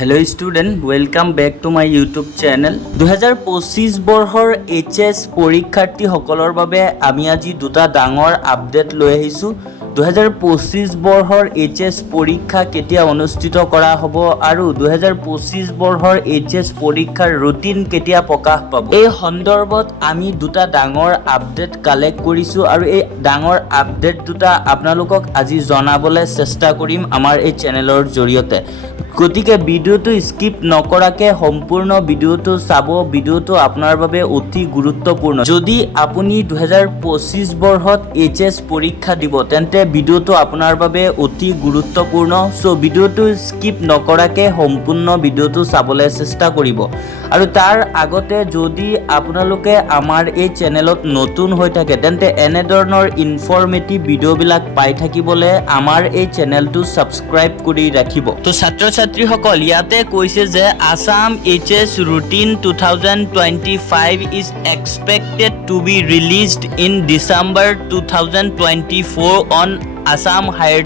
Hello student, welcome back to my YouTube channel. 2025 বৰ্ষৰ HS পৰীক্ষাৰ্থী সকলৰ বাবে আমি আজি দুটা ডাঙৰ আপডেট লৈ আহিছো। 2025 বৰ্ষৰ HS পৰীক্ষা কেতিয়া অনুষ্ঠিত কৰা হ'ব আৰু 2025 বৰ্ষৰ HS পৰীক্ষাৰ ৰুটিন কেতিয়া প্ৰকাশ পাব। এই সন্দৰ্ভত আমি দুটা ডাঙৰ আপডেট কালেক্ট কৰিছো আৰু এই ডাঙৰ আপডেট দুটা আপোনালোকক আজি জনাবলৈ চেষ্টা কৰিম আমাৰ এই চেনেলৰ জৰিয়তে। গতিকে ভিডিওটো স্কিপ নকৰাকে সম্পূৰ্ণ ভিডিওটো চাব। ভিডিওটো আপোনাৰ বাবে অতি গুৰুত্বপূৰ্ণ। যদি আপুনি 2025 বৰ্ষত HS পৰীক্ষা দিব তেন্তে ভিডিওটো আপোনাৰ বাবে অতি গুৰুত্বপূৰ্ণ। সো ভিডিওটো স্কিপ নকৰাকে সম্পূৰ্ণ ভিডিওটো চাবলৈ চেষ্টা কৰিব। আৰু তাৰ আগতে যদি আপোনালোকে আমাৰ এই চেনেলত নতুন হৈ থাকে তেন্তে এনে ধৰণৰ ইনফৰমেটিভ ভিডিওবিলাক পাই থাকিবলৈ আমাৰ এই চেনেলটো সাবস্ক্ৰাইব কৰি ৰাখিব। তো ছাত্ৰীসকল ইয়াতে কৈছে যে Assam HS Routine 2025 is expected to be released in December 2024 on Assam Higher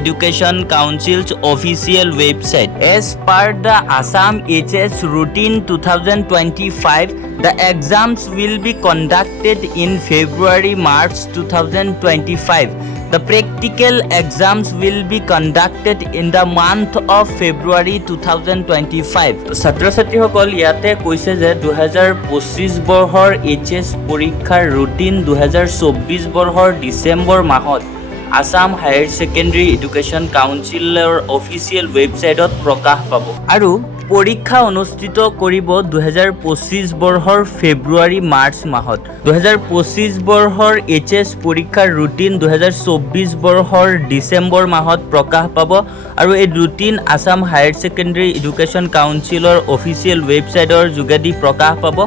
Education Council's official website. As per the Assam HS Routine 2025, the exams will be conducted in February-March 2025. The practical exams will be conducted in the month of February 2025. ছাত্ৰীসকল ইয়াতে কৈছে যে 2025 বৰ্ষৰ HS পৰীক্ষাৰ routine 2024 বৰ্ষৰ ডিচেম্বৰ মাহত Assam higher secondary education কাউন্সিলৰ official ৱেবছাইটত প্ৰকাশ পাব আৰু পৰীক্ষা অনুষ্ঠিত কৰিব 2025 বৰ্ষৰ ফেব্ৰুৱাৰী-মাৰ্চ মাহত। 2025 বৰ্ষৰ HS পৰীক্ষাৰ ৰুটিন 2024 বৰ্ষৰ ডিচেম্বৰ মাহত প্ৰকাশ পাব আৰু এই routine Assam higher secondary education কাউন্সিলৰ অফিচিয়েল ৱেবছাইটৰ যোগেদি প্ৰকাশ পাব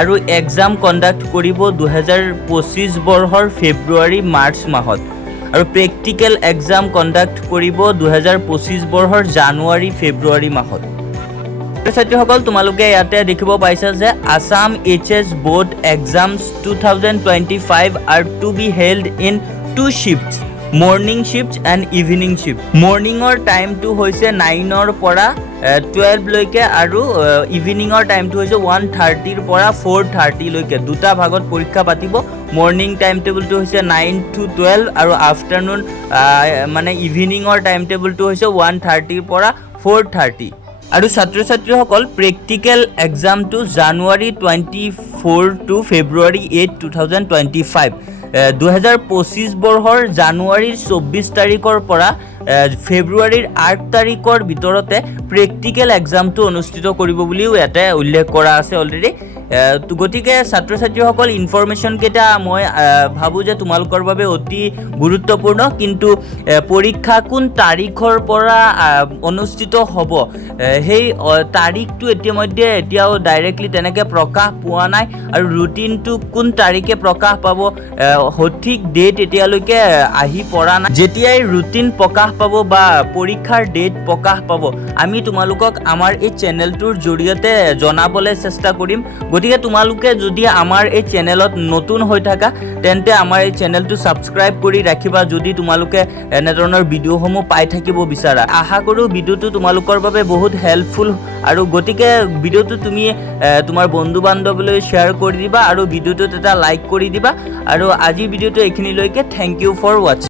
আৰু এক্সাম কণ্ডাক্ট কৰিব 2025 বৰ্ষৰ ফেব্ৰুৱাৰী-মাৰ্চ মাহত আৰু প্ৰেক্টিকেল এক্সাম কণ্ডাক্ট কৰিব 2025 বৰ্ষৰ জানুৱাৰী-ফেব্ৰুৱাৰী মাহত। ছাত্ৰীসকল তোমালোকে ইয়াতে দেখিব পাইছা যে Assam HS board exams 2025 are to be held in two shifts, morning shifts and evening shift. মৰ্নিঙৰ টাইমটো হৈছে 9ৰ পৰা 12 লৈকে আৰু ইভিনিঙৰ টাইমটো হৈছে 1:30 ৰ পৰা 4:30 লৈকে। দুটা ভাগত পৰীক্ষা পাতিব। মৰ্নিং টাইম টেবুলটো হৈছে 9 to 12 আৰু আফটাৰনুন মানে ইভিনিঙৰ টাইম টেবুলটো হৈছে 1:30 ৰ পৰা 4:30। আৰু ছাত্ৰীসকল প্ৰেক্টিকেল এক্সামটো জানুৱাৰী 24 to ফেব্ৰুৱাৰী 8, 2025। 2025 বৰ্ষৰ জানুৱাৰীৰ 24 তাৰিখৰ পৰা ফেব্ৰুৱাৰীৰ 8 তাৰিখৰ ভিতৰতে প্ৰেক্টিকেল এক্সামটো অনুষ্ঠিত কৰিব বুলিও ইয়াতে উল্লেখ কৰা আছে অলৰেডি। গতিকে ছাত্ৰীসকল ইনফৰমেশ্যনকেইটা মই ভাবোঁ যে তোমালোকৰ বাবে অতি গুৰুত্বপূৰ্ণ, কিন্তু পৰীক্ষা কোন তাৰিখৰ পৰা অনুষ্ঠিত হ'ব সেই তাৰিখটো এতিয়াও ডাইৰেক্টলি তেনেকৈ প্ৰকাশ পোৱা নাই আৰু ৰুটিনটো কোন তাৰিখে প্ৰকাশ পাব সঠিক ডেট এতিয়ালৈকে আহি পৰা নাই। যেতিয়াই ৰুটিন প্ৰকাশ পাব বা পৰীক্ষাৰ ডেট প্ৰকাশ পাব আমি তোমালোকক আমাৰ এই চেনেলটোৰ জৰিয়তে জনাবলৈ চেষ্টা কৰিম। গতিকে তোমালোকে যদি আমাৰ এই চেনেলত নতুন হৈ থাকা তেন্তে আমাৰ এই চেনেলটো ছাবস্ক্ৰাইব কৰি ৰাখিবা যদি তোমালোকে এনেধৰণৰ ভিডিঅ'সমূহ পাই থাকিব বিচাৰা। আশা কৰোঁ ভিডিঅ'টো তোমালোকৰ বাবে বহুত হেল্পফুল আৰু গতিকে ভিডিঅ'টো তুমি তোমাৰ বন্ধু বান্ধৱীলৈ শ্বেয়াৰ কৰি দিবা আৰু ভিডিঅ'টোত এটা লাইক কৰি দিবা। আৰু আজি ভিডিঅ'টো এইখিনিলৈকে। থেংক ইউ ফৰ ৱাচিং।